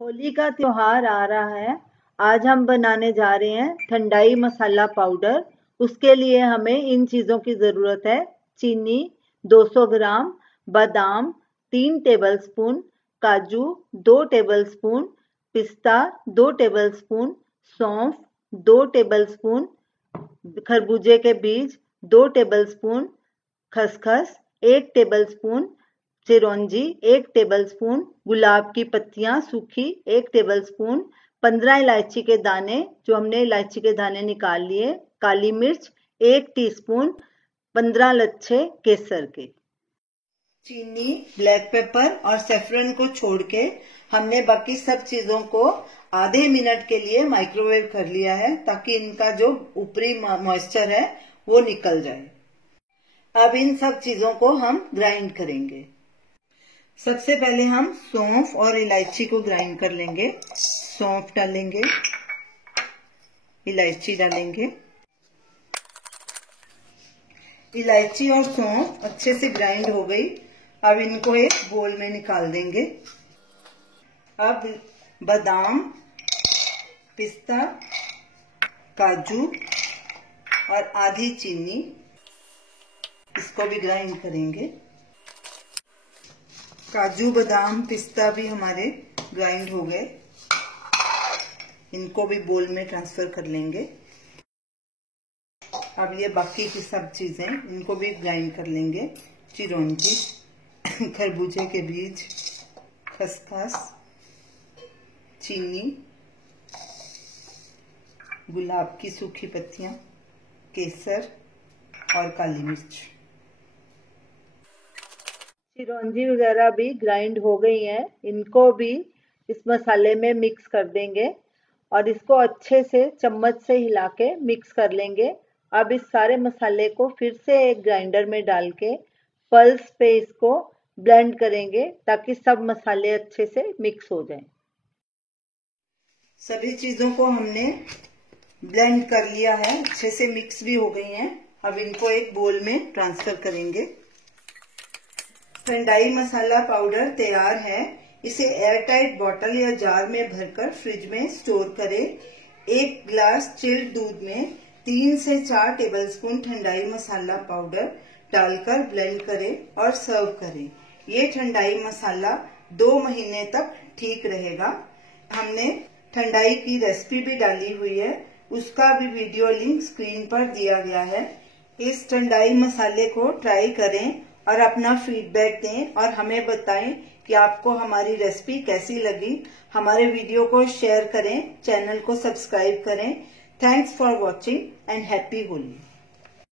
होली का त्योहार आ रहा है। आज हम बनाने जा रहे हैं ठंडाई मसाला पाउडर। उसके लिए हमें इन चीज़ों की ज़रूरत है। चीनी 200 ग्राम, बादाम 3 टेबलस्पून, काजू 2 टेबलस्पून, पिस्ता 2 टेबलस्पून, सौंफ 2 टेबलस्पून, खरबूजे के बीज 2 टेबलस्पून, खसखस 1 टेबलस्पून, चिरौंजी 1 टेबलस्पून, गुलाब की पत्तियां सूखी 1 टेबलस्पून, 15 इलायची के दाने जो हमने इलायची के दाने निकाल लिए, काली मिर्च 1 टीस्पून, 15 लच्छे केसर के। चीनी, ब्लैक पेपर और सेफ्रन को छोड़ के हमने बाकी सब चीजों को आधे मिनट के लिए माइक्रोवेव कर लिया है ताकि इनका जो ऊपरी मॉइस्चर है वो निकल जाए। अब इन सब चीजों को हम ग्राइंड करेंगे। सबसे पहले हम सौंफ और इलायची को ग्राइंड कर लेंगे। सौंफ डालेंगे, इलायची डालेंगे। इलायची और सौंफ अच्छे से ग्राइंड हो गई। अब इनको एक बोल में निकाल देंगे। अब बादाम, पिस्ता, काजू और आधी चीनी, इसको भी ग्राइंड करेंगे। काजू, बादाम, पिस्ता भी हमारे ग्राइंड हो गए। इनको भी बोल में ट्रांसफर कर लेंगे। अब ये बाकी की सब चीजें इनको भी ग्राइंड कर लेंगे। चिरौंजी, खरबूजे के बीज, खसखस, चीनी, गुलाब की सूखी पत्तियां, केसर और काली मिर्च। चिरौंजी वगैरह भी ग्राइंड हो गई हैं। इनको भी इस मसाले में मिक्स कर देंगे और इसको अच्छे से चम्मच से हिला के मिक्स कर लेंगे। अब इस सारे मसाले को फिर से एक ग्राइंडर में डाल के पल्स पे इसको ब्लेंड करेंगे ताकि सब मसाले अच्छे से मिक्स हो जाएं। सभी चीजों को हमने ब्लेंड कर लिया है, अच्छे से मिक्स भी हो गई हैं। अब इनको एक बोल में ट्रांसफर करेंगे। ठंडाई मसाला पाउडर तैयार है। इसे एयरटाइट बॉटल या जार में भरकर फ्रिज में स्टोर करें। 1 गिलास चिल्ड दूध में 3 से 4 टेबलस्पून ठंडाई मसाला पाउडर डालकर ब्लेंड करें और सर्व करें। ये ठंडाई मसाला 2 महीने तक ठीक रहेगा। हमने ठंडाई की रेसिपी भी डाली हुई है, उसका भी वीडियो लिंक स्क्रीन पर दिया गया है। इस ठंडाई मसाले को ट्राई करें और अपना फीडबैक दें और हमें बताएं कि आपको हमारी रेसिपी कैसी लगी। हमारे वीडियो को शेयर करें, चैनल को सब्सक्राइब करें। Thanks for watching and happy Holi.